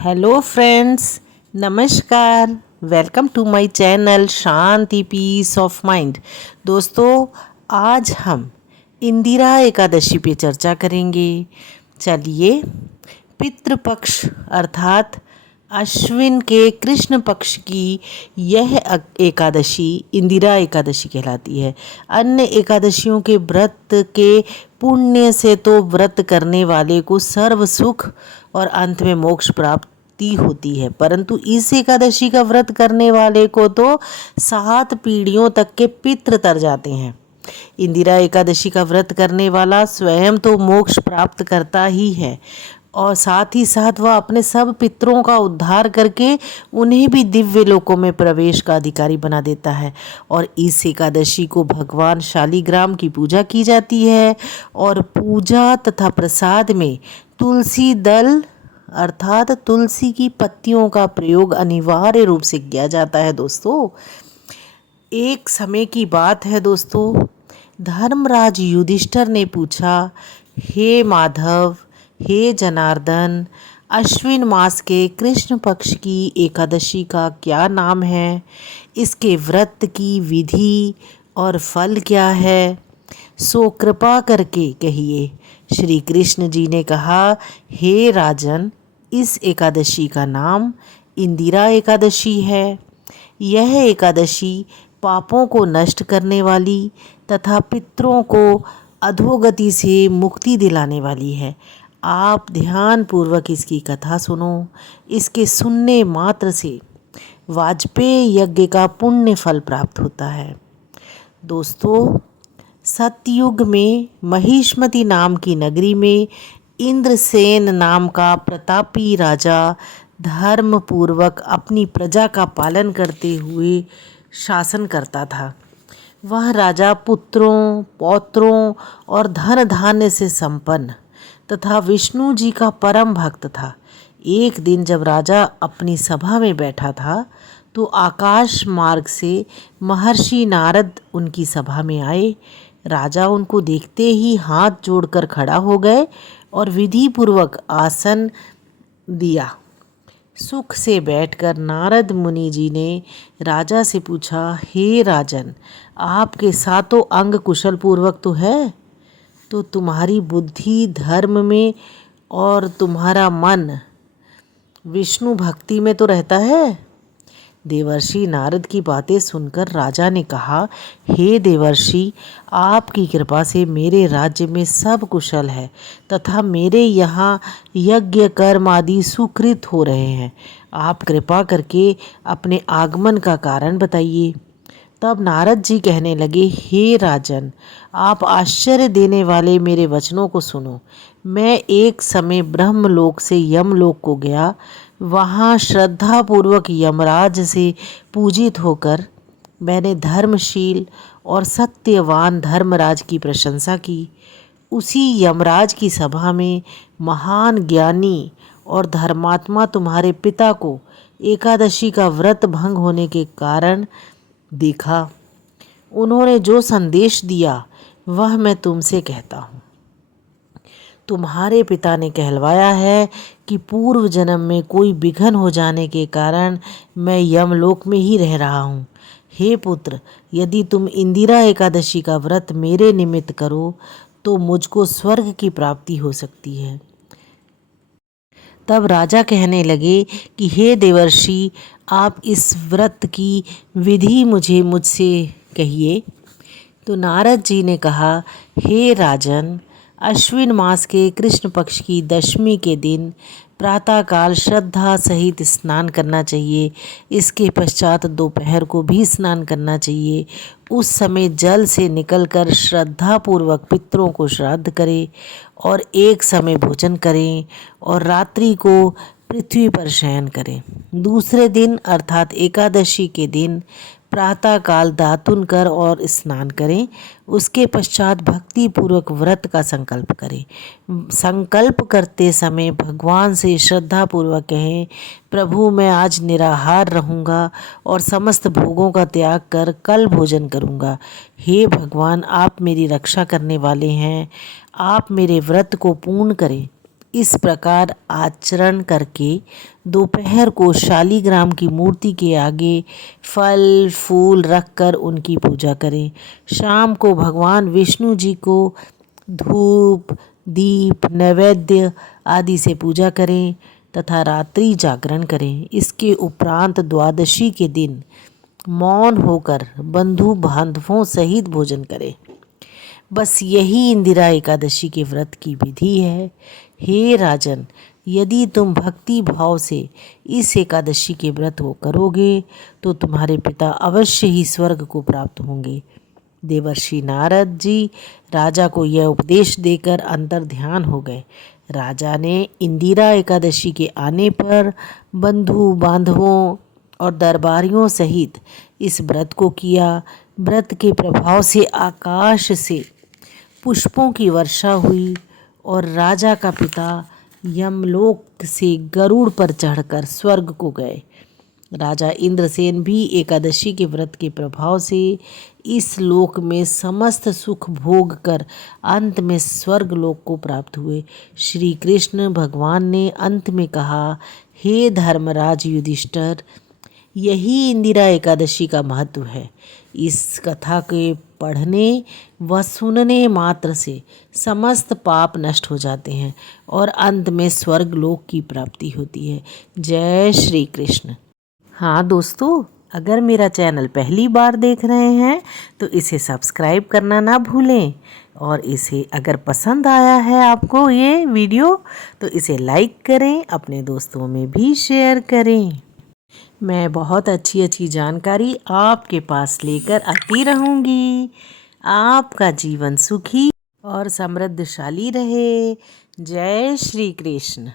Hello friends, नमस्कार। Welcome to my channel Shanti peace of mind. दोस्तों, आज हम इंदिरा एकादशी पे चर्चा करेंगे। चलिए, पितृपक्ष अर्थात अश्विन के कृष्ण पक्ष की यह एकादशी इंदिरा एकादशी कहलाती है। अन्य एकादशियों के व्रत के पुण्य से तो व्रत करने वाले को सर्व सुख और अंत में मोक्ष प्राप्ति होती है, परंतु इस एकादशी का व्रत करने वाले को तो 7 पीढ़ियों तक के पितृ तर जाते हैं। इंदिरा एकादशी का व्रत करने वाला स्वयं तो मोक्ष प्राप्त करता ही है और साथ ही साथ वह अपने सब पितरों का उद्धार करके उन्हें भी दिव्य लोकों में प्रवेश का अधिकारी बना देता है। और इस एकादशी को भगवान शालिग्राम की पूजा की जाती है और पूजा तथा प्रसाद में तुलसी दल अर्थात तुलसी की पत्तियों का प्रयोग अनिवार्य रूप से किया जाता है। दोस्तों, एक समय की बात है दोस्तों, धर्मराज युधिष्ठिर ने पूछा, हे माधव, हे जनार्दन, अश्विन मास के कृष्ण पक्ष की एकादशी का क्या नाम है? इसके व्रत की विधि और फल क्या है? सो कृपा करके कहिए। श्री कृष्ण जी ने कहा, हे राजन, इस एकादशी का नाम इंदिरा एकादशी है। यह एकादशी पापों को नष्ट करने वाली तथा पितरों को अधोगति से मुक्ति दिलाने वाली है। आप ध्यान पूर्वक इसकी कथा सुनो। इसके सुनने मात्र से वाजपेयी यज्ञ का पुण्य फल प्राप्त होता है। दोस्तों, सतयुग में महिष्मति नाम की नगरी में इंद्रसेन नाम का प्रतापी राजा धर्म पूर्वक अपनी प्रजा का पालन करते हुए शासन करता था। वह राजा पुत्रों, पौत्रों और धन धान्य से संपन्न तथा विष्णु जी का परम भक्त था। एक दिन जब राजा अपनी सभा में बैठा था तो आकाश मार्ग से महर्षि नारद उनकी सभा में आए। राजा उनको देखते ही हाथ जोड़कर खड़ा हो गए और विधि पूर्वक आसन दिया। सुख से बैठकर नारद मुनि जी ने राजा से पूछा, हे राजन, आपके सातों अंग कुशल पूर्वक तो है, तो तुम्हारी बुद्धि धर्म में और तुम्हारा मन विष्णु भक्ति में तो रहता है? देवर्षि नारद की बातें सुनकर राजा ने कहा, हे देवर्षि, आपकी कृपा से मेरे राज्य में सब कुशल है तथा मेरे यहाँ यज्ञ कर्म आदि सुकृत हो रहे हैं। आप कृपा करके अपने आगमन का कारण बताइए। तब नारद जी कहने लगे, हे राजन, आप आश्चर्य देने वाले मेरे वचनों को सुनो। मैं एक समय ब्रह्मलोक से यमलोक को गया। वहाँ श्रद्धापूर्वक यमराज से पूजित होकर मैंने धर्मशील और सत्यवान धर्मराज की प्रशंसा की। उसी यमराज की सभा में महान ज्ञानी और धर्मात्मा तुम्हारे पिता को एकादशी का व्रत भंग होने के कारण देखा। उन्होंने जो संदेश दिया वह मैं तुमसे कहता हूँ। तुम्हारे पिता ने कहलवाया है कि पूर्व जन्म में कोई विघ्न हो जाने के कारण मैं यमलोक में ही रह रहा हूँ। हे पुत्र, यदि तुम इंदिरा एकादशी का व्रत मेरे निमित्त करो तो मुझको स्वर्ग की प्राप्ति हो सकती है। तब राजा कहने लगे कि हे देवर्षि, आप इस व्रत की विधि मुझसे कहिए। तो नारद जी ने कहा, हे राजन, अश्विन मास के कृष्ण पक्ष की दशमी के दिन प्रातःकाल श्रद्धा सहित स्नान करना चाहिए। इसके पश्चात दोपहर को भी स्नान करना चाहिए। उस समय जल से निकलकर श्रद्धापूर्वक पितरों को श्राद्ध करें और एक समय भोजन करें और रात्रि को पृथ्वी पर शयन करें। दूसरे दिन अर्थात एकादशी के दिन प्रातःकाल दातुन कर और स्नान करें। उसके पश्चात भक्ति पूर्वक व्रत का संकल्प करें। संकल्प करते समय भगवान से श्रद्धा पूर्वक कहें, प्रभु, मैं आज निराहार रहूँगा और समस्त भोगों का त्याग कर कल भोजन करूँगा। हे भगवान, आप मेरी रक्षा करने वाले हैं, आप मेरे व्रत को पूर्ण करें। इस प्रकार आचरण करके दोपहर को शालीग्राम की मूर्ति के आगे फल फूल रखकर उनकी पूजा करें। शाम को भगवान विष्णु जी को धूप दीप नैवेद्य आदि से पूजा करें तथा रात्रि जागरण करें। इसके उपरांत द्वादशी के दिन मौन होकर बंधु बांधवों सहित भोजन करें। बस यही इंदिरा एकादशी के व्रत की विधि है। हे राजन, यदि तुम भक्ति भाव से इस एकादशी के व्रत को करोगे तो तुम्हारे पिता अवश्य ही स्वर्ग को प्राप्त होंगे। देवर्षि नारद जी राजा को यह उपदेश देकर अंतर्ध्यान हो गए। राजा ने इंदिरा एकादशी के आने पर बंधु बांधवों और दरबारियों सहित इस व्रत को किया। व्रत के प्रभाव से आकाश से पुष्पों की वर्षा हुई और राजा का पिता यमलोक से गरुड़ पर चढ़कर स्वर्ग को गए। राजा इंद्रसेन भी एकादशी के व्रत के प्रभाव से इस लोक में समस्त सुख भोग कर अंत में स्वर्ग लोक को प्राप्त हुए। श्री कृष्ण भगवान ने अंत में कहा, हे धर्मराज युधिष्ठिर, यही इंदिरा एकादशी का महत्व है। इस कथा के पढ़ने व सुनने मात्र से समस्त पाप नष्ट हो जाते हैं और अंत में स्वर्ग लोक की प्राप्ति होती है। जय श्री कृष्ण। हाँ दोस्तों, अगर मेरा चैनल पहली बार देख रहे हैं तो इसे सब्सक्राइब करना ना भूलें और इसे अगर पसंद आया है आपको ये वीडियो तो इसे लाइक करें, अपने दोस्तों में भी शेयर करें। मैं बहुत अच्छी अच्छी जानकारी आपके पास लेकर आती रहूँगी। आपका जीवन सुखी और समृद्धशाली रहे। जय श्री कृष्ण।